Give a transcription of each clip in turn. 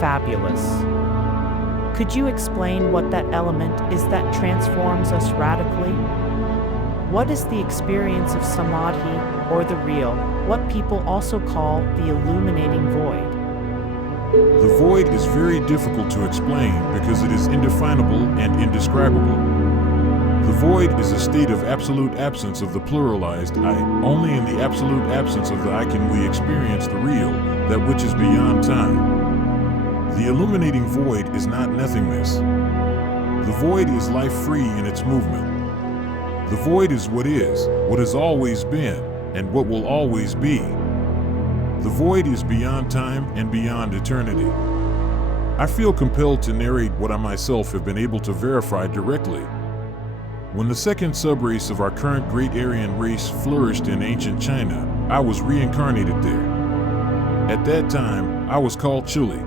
Fabulous. Could you explain what that element is that transforms us radically? What is the experience of samadhi, or the real, what people also call the illuminating void? The void is very difficult to explain because it is indefinable and indescribable. The void is a state of absolute absence of the pluralized I. Only in the absolute absence of the I can we experience the real, that which is beyond time. The illuminating void is not nothingness. The void is life free in its movement. The void is what has always been, and what will always be. The void is beyond time and beyond eternity. I feel compelled to narrate what I myself have been able to verify directly. When the second subrace of our current Great Aryan race flourished in ancient China, I was reincarnated there. At that time, I was called Chili.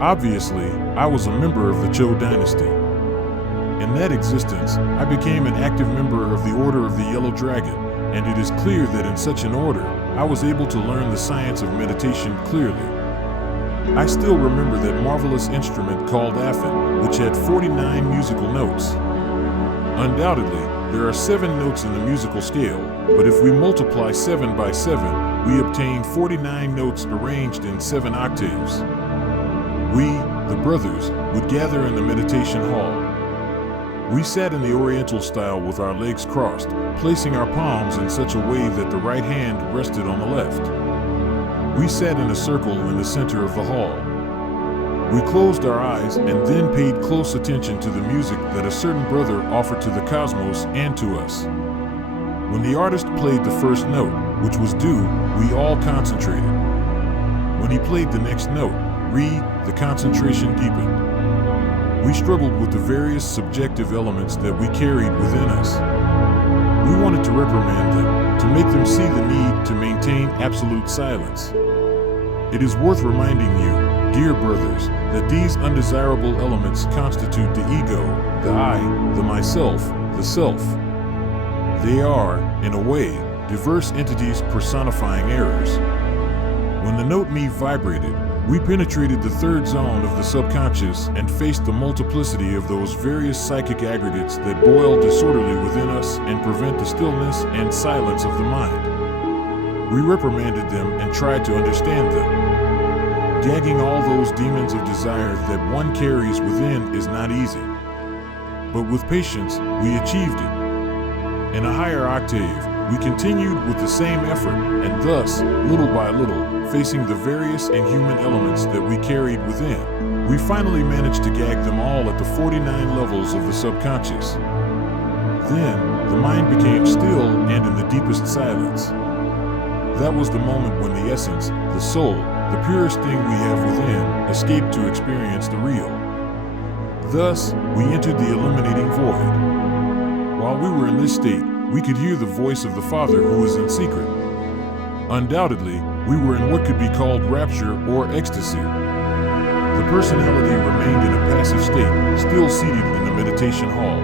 Obviously, I was a member of the Zhou dynasty. In that existence, I became an active member of the Order of the Yellow Dragon, and it is clear that in such an order, I was able to learn the science of meditation clearly. I still remember that marvelous instrument called Afin, which had 49 musical notes. Undoubtedly, there are 7 notes in the musical scale, but if we multiply 7 by 7, we obtain 49 notes arranged in 7 octaves. We, the brothers, would gather in the meditation hall. We sat in the Oriental style with our legs crossed, placing our palms in such a way that the right hand rested on the left. We sat in a circle in the center of the hall. We closed our eyes and then paid close attention to the music that a certain brother offered to the cosmos and to us. When the artist played the first note, which was do, we all concentrated. When he played the next note, re, the concentration deepened. We struggled with the various subjective elements that we carried within us. We wanted to reprimand them, to make them see the need to maintain absolute silence. It is worth reminding you, dear brothers, that these undesirable elements constitute the ego, the I, the myself, the self. They are, in a way, diverse entities personifying errors. When the note me vibrated, we penetrated the third zone of the subconscious and faced the multiplicity of those various psychic aggregates that boil disorderly within us and prevent the stillness and silence of the mind. We reprimanded them and tried to understand them. Gagging all those demons of desire that one carries within is not easy. But with patience, we achieved it. In a higher octave, we continued with the same effort, and thus, little by little, facing the various inhuman elements that we carried within, we finally managed to gag them all at the 49 levels of the subconscious. Then, the mind became still and in the deepest silence. That was the moment when the essence, the soul, the purest thing we have within, escaped to experience the real. Thus, we entered the illuminating void. While we were in this state, we could hear the voice of the Father who is in secret. Undoubtedly, we were in what could be called rapture or ecstasy. The personality remained in a passive state, still seated in the meditation hall.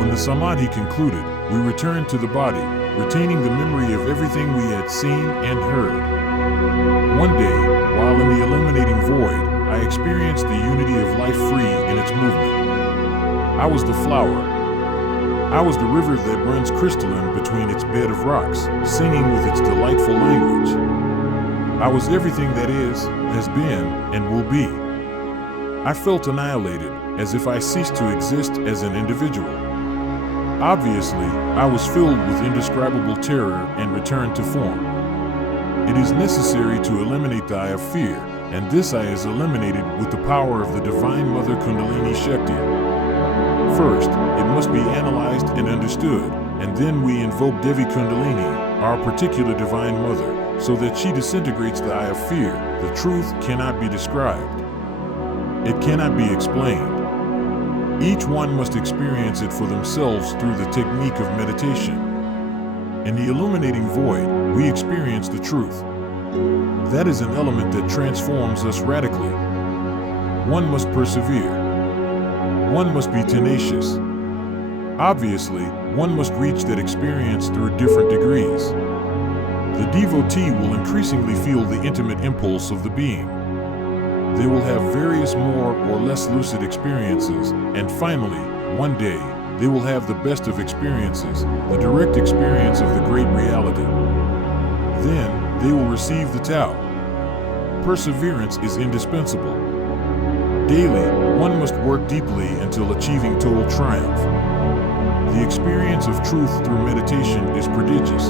When the samadhi concluded, we returned to the body, retaining the memory of everything we had seen and heard. One day, while in the illuminating void, I experienced the unity of life free in its movement. I was the flower. I was the river that runs crystalline between its bed of rocks, singing with its delightful language. I was everything that is, has been, and will be. I felt annihilated, as if I ceased to exist as an individual. Obviously, I was filled with indescribable terror and returned to form. It is necessary to eliminate the I of fear, and this I is eliminated with the power of the Divine Mother Kundalini Shakti. First, it must be analyzed and understood, and then we invoke Devi Kundalini, our particular Divine Mother, so that she disintegrates the I of fear. The truth cannot be described. It cannot be explained. Each one must experience it for themselves through the technique of meditation. In the illuminating void, we experience the truth. That is an element that transforms us radically. One must persevere. One must be tenacious. Obviously, one must reach that experience through different degrees. The devotee will increasingly feel the intimate impulse of the being. They will have various more or less lucid experiences, and finally, one day, they will have the best of experiences, the direct experience of the great reality. Then, they will receive the Tao. Perseverance is indispensable. Daily, one must work deeply until achieving total triumph. The experience of truth through meditation is prodigious.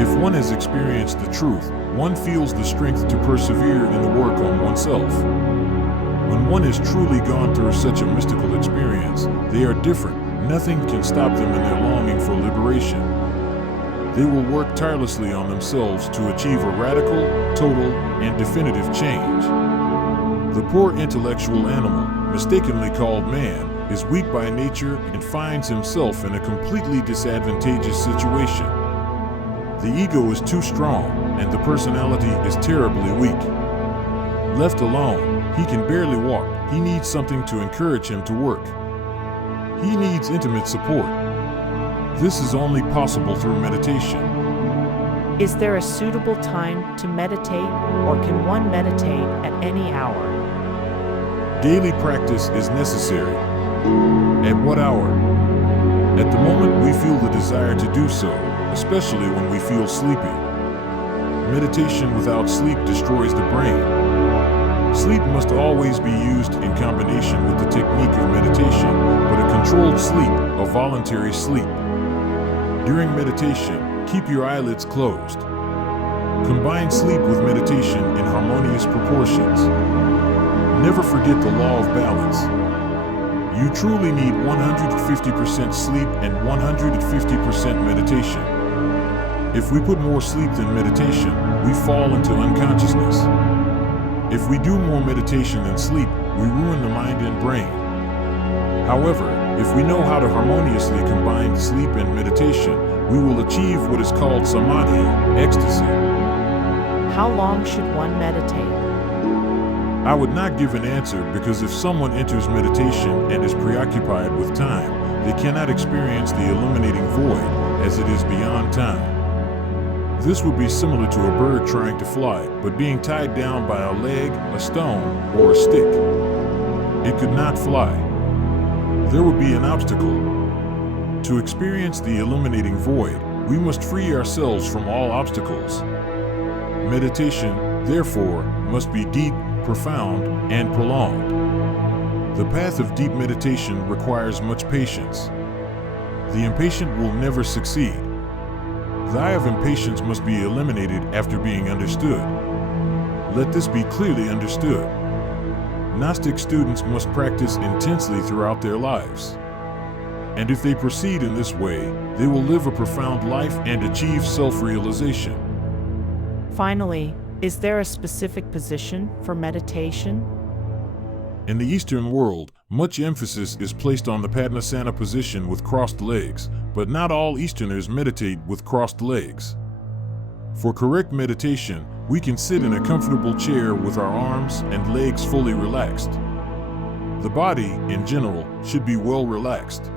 If one has experienced the truth, one feels the strength to persevere in the work on oneself. When one has truly gone through such a mystical experience, they are different. Nothing can stop them in their longing for liberation. They will work tirelessly on themselves to achieve a radical, total, and definitive change. The poor intellectual animal, mistakenly called man, is weak by nature and finds himself in a completely disadvantageous situation. The ego is too strong, and the personality is terribly weak. Left alone, he can barely walk. He needs something to encourage him to work. He needs intimate support. This is only possible through meditation. Is there a suitable time to meditate, or can one meditate at any hour? Daily practice is necessary. At what hour? At the moment we feel the desire to do so, especially when we feel sleepy. Meditation without sleep destroys the brain. Sleep must always be used in combination with the technique of meditation, but a controlled sleep, a voluntary sleep. During meditation, keep your eyelids closed. Combine sleep with meditation in harmonious proportions. Never forget the law of balance. You truly need 150% sleep and 150% meditation. If we put more sleep than meditation, we fall into unconsciousness. If we do more meditation than sleep, we ruin the mind and brain. However, if we know how to harmoniously combine sleep and meditation, we will achieve what is called samadhi, ecstasy. How long should one meditate? I would not give an answer because if someone enters meditation and is preoccupied with time, they cannot experience the illuminating void, as it is beyond time. This would be similar to a bird trying to fly, but being tied down by a leg, a stone, or a stick. It could not fly. There would be an obstacle. To experience the illuminating void, we must free ourselves from all obstacles. Meditation, therefore, must be deep, profound, and prolonged. The path of deep meditation requires much patience. The impatient will never succeed. The eye of impatience must be eliminated after being understood. Let this be clearly understood. Gnostic students must practice intensely throughout their lives. And if they proceed in this way, they will live a profound life and achieve self-realization. Finally, is there a specific position for meditation? In the Eastern world, much emphasis is placed on the Padmasana position with crossed legs, but not all Easterners meditate with crossed legs. For correct meditation, we can sit in a comfortable chair with our arms and legs fully relaxed. The body, in general, should be well relaxed.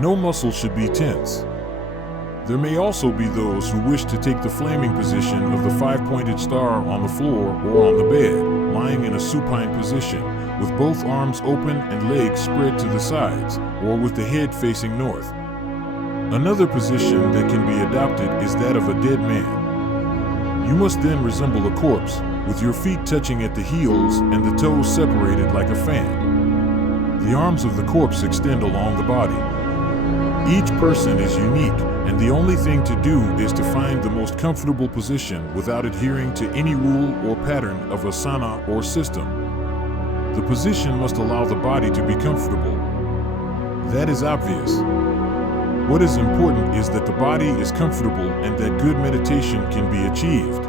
No muscle should be tense. There may also be those who wish to take the flaming position of the five-pointed star on the floor or on the bed, lying in a supine position, with both arms open and legs spread to the sides, or with the head facing north. Another position that can be adopted is that of a dead man. You must then resemble a corpse, with your feet touching at the heels and the toes separated like a fan. The arms of the corpse extend along the body. Each person is unique, and the only thing to do is to find the most comfortable position without adhering to any rule or pattern of asana or system. The position must allow the body to be comfortable. That is obvious. What is important is that the body is comfortable and that good meditation can be achieved.